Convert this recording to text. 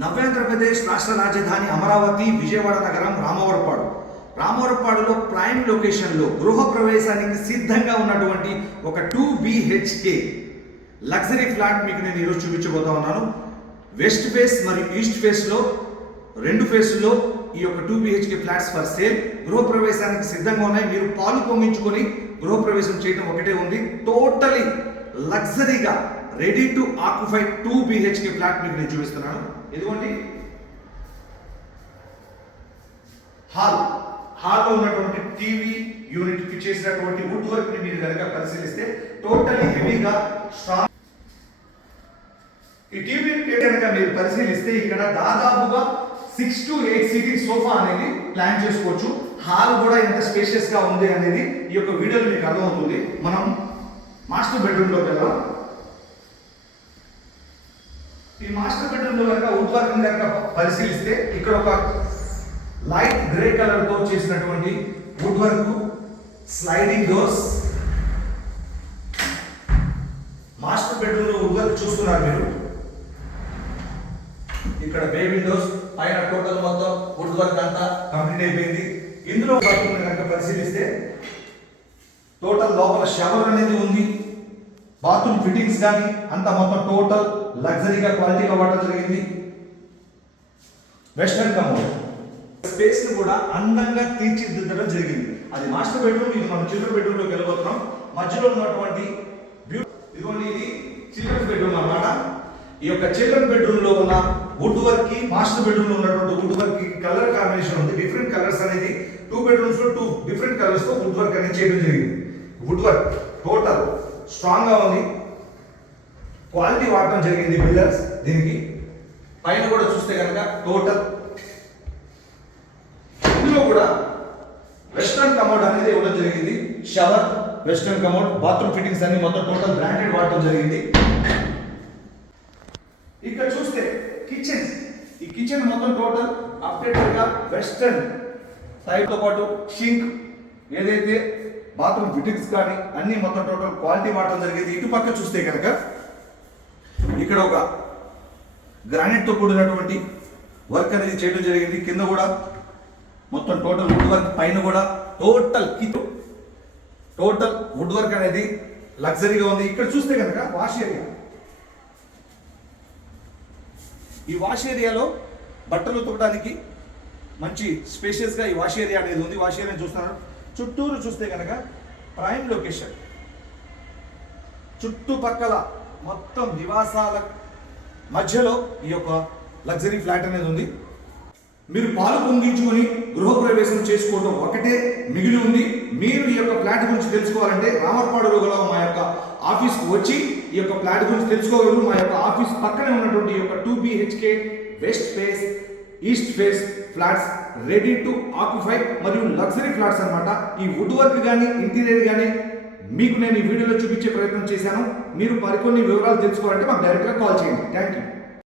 నవ్యాంధ్రప్రదేశ్ రాష్ట్ర రాజధాని అమరావతి విజయవాడ నగరం రామవరపాడు. రామవరపాడులో ప్రైమ్ లొకేషన్లో గృహ ప్రవేశానికి సిద్ధంగా ఉన్నటువంటి ఒక టూ బిహెచ్కే లగ్జరీ ఫ్లాట్ మీకు నేను ఈరోజు చూపించబోతా ఉన్నాను. వెస్ట్ ఫేస్ మరియు ఈస్ట్ ఫేస్లో రెండు ఫేస్లో ఈ యొక్క two BHK flats for sale. గృహ ప్రవేశానికి సిద్ధంగా ఉన్నాయి. మీరు పాలు పొంగించుకొని గృహ ప్రవేశం చేయడం ఒకటే ఉంది. Totally లగ్జరీగా ready to occupy two BHK flat మీకు నేను చూపిస్తున్నాను. ఇదిగోండి. హాల్. హాల్లో ఉన్నటువంటి టీవీ యూనిట్కి చేసినటువంటి వుడ్ వర్క్ని మీరు కనుక పరిశీలిస్తే టోటలీ హెవీగా స్ట్రాంగ్ ఈ టీవీ కనుక మీరు పరిశీలిస్తే ఇక్కడ దాదాపుగా six to eight seating sofa అనేది ప్లాన్ చేసుకోవచ్చు. హాల్ కూడా ఎంత స్పేషియస్గా ఉంది అనేది ఈ యొక్క వీడియోలో మీకు అర్థమవుతుంది. మనం మాస్టర్ బెడ్రూమ్లోకి వెళ్దాం ఈ మాస్టర్ బెడ్రూమ్లో కనుక వుడ్ కనుక పరిశీలిస్తే ఇక్కడ ఒక లైట్ గ్రే కలర్తో చేసినటువంటి wood work sliding doors master బెడ్రూమ్లో వుడ్ వర్క్ చూస్తున్నారు మీరు? ఇక్కడ బే విండోస్ పైన టోటల్ మొత్తం వుడ్ వర్క్ అంతా కంప్లీట్ అయిపోయింది. ఇందులో బాత్రూమ్ కనుక పరిశీలిస్తే టోటల్ లోపల షవర్ అనేది ఉంది. బాత్రూమ్ ఫిట్టింగ్స్ కానీ అంత మొత్తం టోటల్ లగ్జరీగా క్వాలిటీగా వాడడం జరిగింది. వెస్టర్న్ కమోడ్ స్పేస్ని కూడా అందంగా తీర్చిదిద్దడం జరిగింది. అది మాస్టర్ బెడ్రూమ్ ఇది మనం చిల్డ్రన్ బెడ్రూమ్లోకి వెళ్ళబోతున్నాం. మధ్యలో ఉన్నటువంటి ఇదిగోండి ఇది చిల్డ్రన్ బెడ్రూమ్ అన్నమాట. ఈ యొక్క చిల్డ్రన్ బెడ్రూమ్లో ఉన్న వుడ్ వర్క్కి మాస్టర్ బెడ్రూమ్లో ఉన్నటువంటి వుడ్ వర్క్కి కలర్ కాంబినేషన్ ఉంది. డిఫరెంట్ కలర్స్ అనేది టూ బెడ్రూమ్స్లో టూ డిఫరెంట్ కలర్స్తో వుడ్ వర్క్ అనేది చేయడం జరిగింది. వుడ్ వర్క్ టోటల్ స్ట్రాంగ్గా ఉంది. క్వాలిటీ వాడటం జరిగింది బిల్డర్స్ దీనికి. పైన కూడా చూస్తే కనుక టోటల్ ఇందులో కూడా వెస్ట్రన్ కమోడ్ అనేది ఇవ్వడం జరిగింది. Shower western commode bathroom fittings అన్ని మొత్తం టోటల్ బ్రాండెడ్ వాడటం జరిగింది. ఇక్కడ చూస్తే కిచెన్ ఈ కిచెన్ మొత్తం టోటల్ అప్డేటెడ్గా వెస్ట్రన్ సైడ్తో పాటు షింక్ ఏదైతే బాత్రూమ్ ఫిట్టింగ్స్ కానీ అన్ని మొత్తం టోటల్ క్వాలిటీ వాడటం జరిగింది. ఇటు పక్క చూస్తే కనుక ఇక్కడ ఒక గ్రానైట్తో కూడినటువంటి వర్క్ అనేది చేయడం జరిగింది. కింద కూడా మొత్తం టోటల్ వుడ్ వర్క్ పైన కూడా total kit total wood work అనేది లగ్జరీగా ఉంది. ఇక్కడ చూస్తే కనుక వాష్ ఏరియా ఈ వాష్ ఏరియాలో బట్టలు తొక్కడానికి మంచి స్పేషియస్గా ఈ వాష్ ఏరియా అనేది ఉంది. వాష్ ఏరియా చూస్తున్నారు. చుట్టూరు చూస్తే కనుక ప్రైమ్ లొకేషన్ చుట్టుపక్కల మొత్తం నివాసాల మధ్యలో ఈ యొక్క లగ్జరీ ఫ్లాట్ అనేది ఉంది. మీరు పాలు పొందించుకొని గృహప్రవేశం చేసుకోవడం ఒకటే మిగిలి ఉంది. మీరు ఈ యొక్క ఫ్లాట్ గురించి తెలుసుకోవాలంటే రామర్పాడులో గల మా యొక్క ఆఫీస్కి వచ్చి ఈ యొక్క ఫ్లాట్ గురించి తెలుసుకోగలరు. మా యొక్క ఆఫీస్ పక్కనే ఉన్నటువంటి ఈ యొక్క two BHK west face east face flats ready to occupy మరియు లగ్జరీ ఫ్లాట్స్ అన్నమాట. ఈ వుడ్ వర్క్ కానీ ఇంటీరియర్ కానీ మీకు నేను ఈ వీడియోలో చూపించే ప్రయత్నం చేశాను. మీరు మరికొన్ని వివరాలు తెలుసుకోవాలంటే మాకు డైరెక్ట్గా కాల్ చేయండి. Thank you